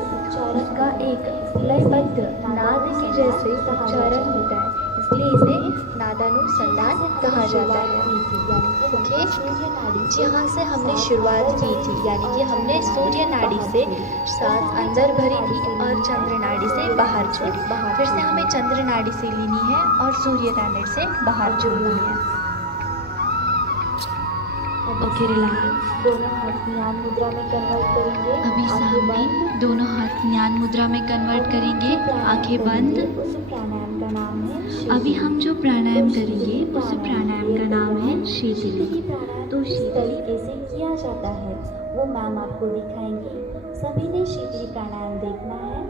उसका एक लयबद्ध नाद के जैसे उच्चारण होता है, इसलिए इसे नादानुसंधान कहा जाता है। ओके, जहाँ से हमने शुरुआत की थी यानी कि हमने सूर्य नाड़ी से सांस अंदर भरी थी और चंद्र नाड़ी से बाहर छोड़ी। फिर से हमें चंद्र नाड़ी से लेनी है और सूर्य नाड़ी से बाहर छोड़नी है। Okay, relax. दोनों हाथ ध्यान मुद्रा में कन्वर्ट करेंगे। अभी आंखें सामने बंद। दोनों हाथ ज्ञान मुद्रा में कन्वर्ट करेंगे, आंखें बंद। उस प्राणायाम का नाम है अभी हम जो प्राणायाम करेंगे उस प्राणायाम का नाम है शीतली। शीतली प्राणायाम तो किस तरीके से किया जाता है वो मैम आपको दिखाएंगी। सभी ने शीतली प्राणायाम देखना है।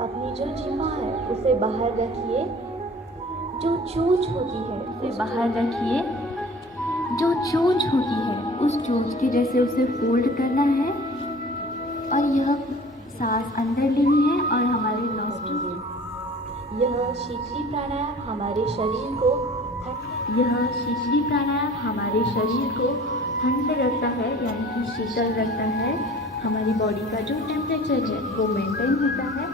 अपनी जो जिह्वा है उसे बाहर रखिए, जो चोंच होती है उसे बाहर रखिए। जो चोंच होती है उस चोंच के जैसे उसे फोल्ड करना है और यह सांस अंदर लेनी है और हमारे नॉस्ट्रिल। यह शीतली प्राणायाम हमारे शरीर को ठंड रखता है यानी कि शीतल रखता है। हमारी बॉडी का जो टेम्परेचर है वो मेंटेन होता है।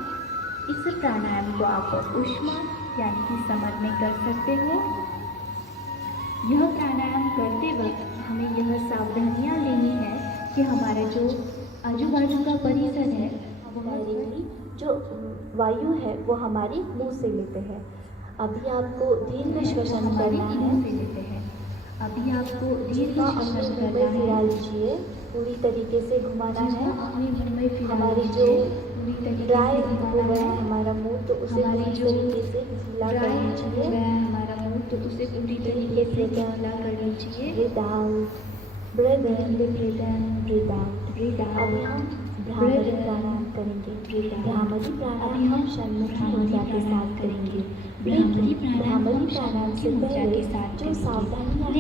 इस प्राणायाम को आप ऊष्मा यानी कि समर में कर सकते हो। यह प्राणायाम करते वक्त हमें यह सावधानियाँ लेनी है कि हमारा जो आजू बाजू का परिसर है हमारी जो वायु है वो हमारी मुंह से लेते हैं। अभी आपको दीर्घ श्वसन करना है। अभी आपको दीर्घ श्वसन करना है। लीजिए, पूरी तरीके से घुमाना है। हमारी जो ड्राई हो गया है हमारा मुंह, तो उसे पूरी तरीके से ढीला कर लीजिए। तो उसे पूरी तरीके से ढीला कर लीजिए। Breathe out, breathe in, breathe out, breathe out. अभी हम भ्रामरी प्राणायाम करेंगे। भ्रामरी प्राणायाम हम षण्मुखी मुद्रा के साथ करेंगे। भ्रामरी प्राणायाम से पहले जो सावधानियाँ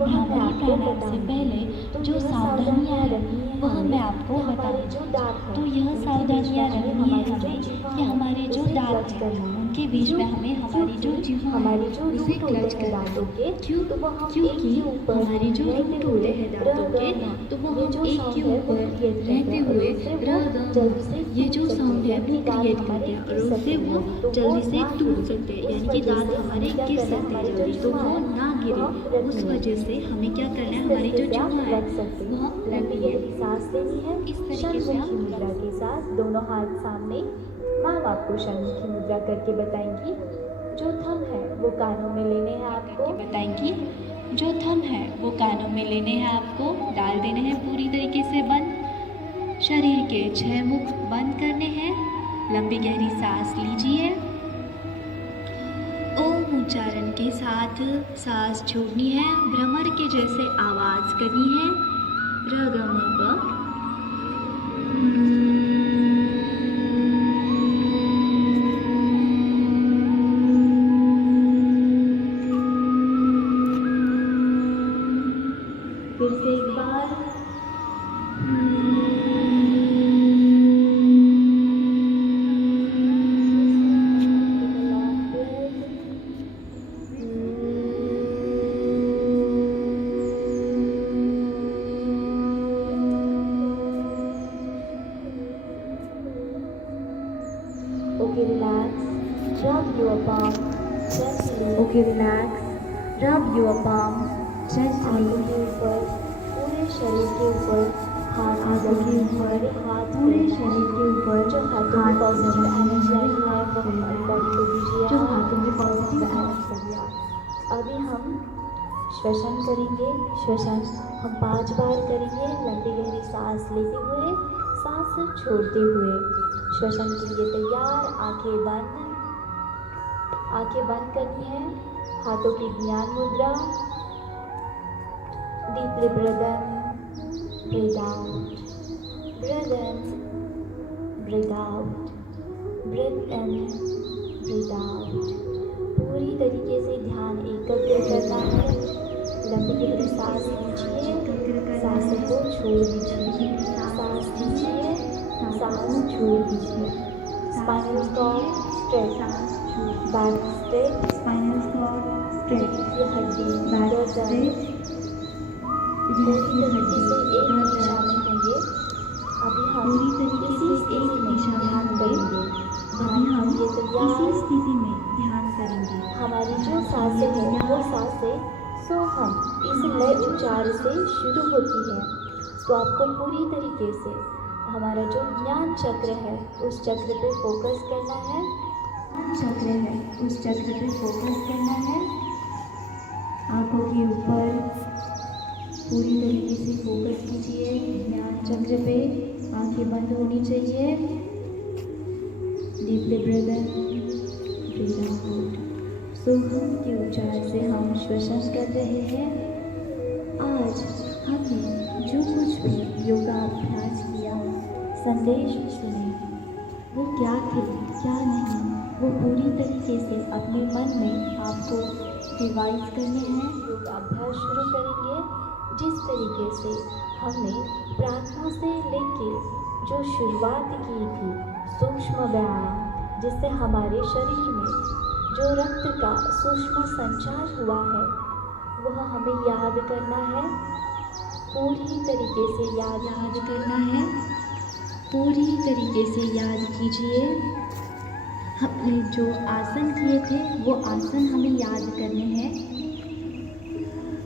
वह मैं आपको बताऊंगी। तो जो सावधानियाँ रखनी है वह मैं आपको हमारे जो दांत हैं तो यह सावधानियाँ रखनी है हमें कि हमारे जो दांत हैं उनके बीच में हमें हमारी जो जिह्वा हमारी जो उसे रूट क्लच होते हैं करना दांतों के, क्यों? तो वह हम क्योंकि एक के ऊपर हमारे जो रहते रूट हुए होते हैं दांतों के, तो वो ये हम जो एक sound के है वो ऊपर create करते रहते हैं और हुए उससे वो र जल्दी से ये जो टूट साउंड है वो सकते हैं। क्रिएट करते हैं और दांत उससे वो हमारे गिर जल्दी से सकते हैं। टूट सकते हैं, यानी कि दांत हमारे गिर सकते हैं जल्दी, तो वो ना गिरे उस वजह से हमें क्या करना है, हमारी जो जिह्वा है वह रखनी है। सांस लेनी है इस तरीके से षण्मुखी मुद्रा के साथ। दोनों हाथ सामने। मैम आपको षण्मुखी मुद्रा करके बताएंगी। जो थंब है वो कानों में लेने हैं आपको। बताएंगी जो थंब है वो कानों में लेने हैं आपको, डाल देने हैं पूरी तरीके से बंद। शरीर के 6 मुख बंद करने हैं। लंबी गहरी सांस लीजिए। ओम उच्चारण के साथ सांस छोड़नी है। भ्रमर के जैसे आवाज करनी है। र ग म प। फिर से एक बार। Okay, relax. Rub your palm gently के ऊपर, पूरे शरीर के ऊपर हाथ आंखों के ऊपर, हाथ पूरे शरीर के ऊपर जो हाथों में पॉजिटिव एनर्जी आई है वो बॉडी को दीजिए, जो हाथों में पॉजिटिव एनर्जी। अभी हम श्वसन करेंगे। श्वसन हम 5 बार करेंगे, लंबी गहरी सांस लेते हुए, सांस छोड़ते हुए। श्वसन के लिए तैयार, आंखें बंद करनी है, हाथों की ज्ञान मुद्रा। Deeply breathe in, breathe out, breathe in, breathe out, breathe in, breathe out. पूरी तरीके से ध्यान एकाग्र करना है। लंबी गहरी सांस लीजिए, सांसों को छोड़ दीजिए, सांस लीजिए, सांस छोड़ दीजिए। Spinal cord straight, back straight, spinal cord straight, ये हड्डी बैक स्ट्रेट, पूरी तरीके से एक दिशा में होंगे। अभी हम पूरी तरीके से एक दिशा में ध्यान करेंगे। अभी हम ये इसी स्थिति में ध्यान करेंगे। हमारी जो सांसें हैं वो सांसें सो हम इस लय उच्चार से शुरू होती है। तो आपको पूरी तरीके से हमारा जो ज्ञान चक्र है उस चक्र पे फोकस करना है। चक्र है उस चक्र पे फोकस करना है। आंखों के ऊपर पूरी तरीके से फोकस कीजिए। ज्ञान चक्र पे आंखें बंद होनी चाहिए। Deeply breathe in, breathe out. सोहम के उच्चार से हम श्वसन कर रहे हैं। आज हमने जो कुछ भी योगाभ्यास किया, संदेश सुने, वो क्या थे क्या नहीं, वो पूरी तरीके से अपने मन में आपको रिवाइज करने हैं। योगाभ्यास शुरू करेंगे जिस तरीके से हमने प्रार्थना से लेके जो शुरुआत की थी, सूक्ष्म व्यायाम, जिससे हमारे शरीर में जो रक्त का सूक्ष्म संचार हुआ है वह हमें याद करना है। पूरी तरीके से याद करना है। पूरी तरीके से याद कीजिए। हमने जो आसन किए थे वो आसन हमें याद करने हैं।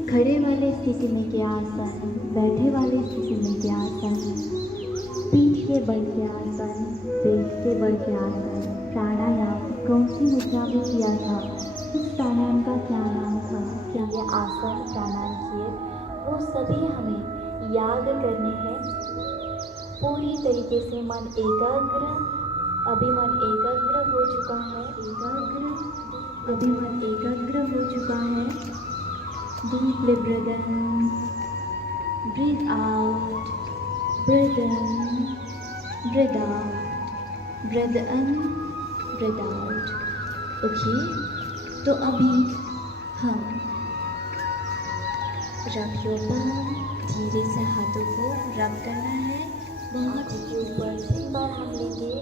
खड़े वाले स्थिति में क्या आसन, बैठे वाले स्थिति में क्या आसन, पीठ के बल के आसन, पेट के बल के आसन, प्राणायाम कौन सी मुद्रा में किया था, इस प्राणायाम का क्या नाम था, क्या ये आसन प्राणायाम किए, वो सभी हमें याद करने हैं। पूरी तरीके से मन एकाग्र। अभी मन एकाग्र हो चुका है। अभी मन एकाग्र हो चुका है। Deeply breathe in, breathe out, breathe in, breathe out, breathe in, breathe out. Okay, तो अभी हम रब योर पाम, धीरे से हाथों को रब करना है। बहुत के ऊपर 3 बार हम लेंगे।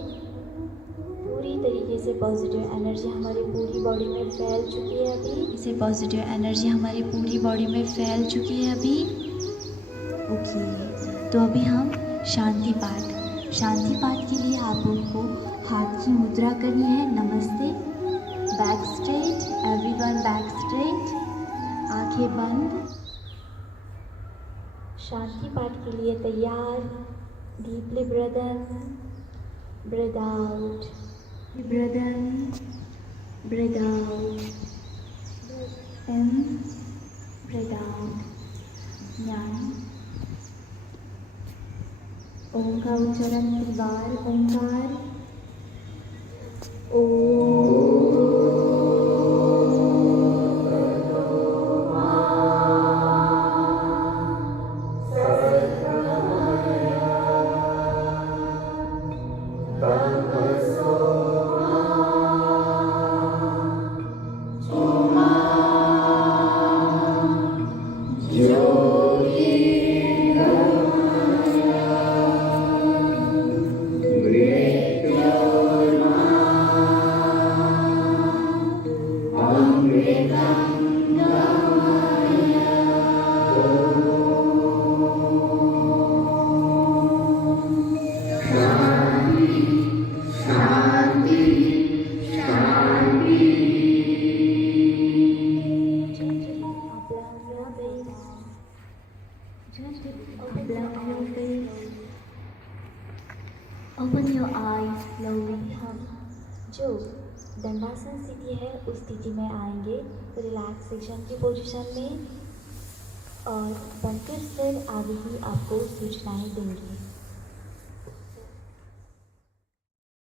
पूरी तरीके से पॉजिटिव एनर्जी हमारी पूरी बॉडी में फैल चुकी है। अभी इसे पॉजिटिव एनर्जी हमारी पूरी बॉडी में फैल चुकी है अभी। ओके, तो अभी हम शांति पाठ के लिए आप लोग को हाथ की मुद्रा करनी है। नमस्ते। Back straight, everyone back straight, आंखें बंद। शांति पाठ के लिए तैयार। Deeply breathe in, breathe out, breathe in, breathe out, in, breathe out. ज्ञान ओम का उच्चारण 3 बार। ओंकार, ओ Break your mind. जो दंडासन स्थिति है उस स्थिति में आएंगे रिलैक्सेशन की पोजीशन में और बनकर सिर आगे ही आपको सूचनाएं देंगे।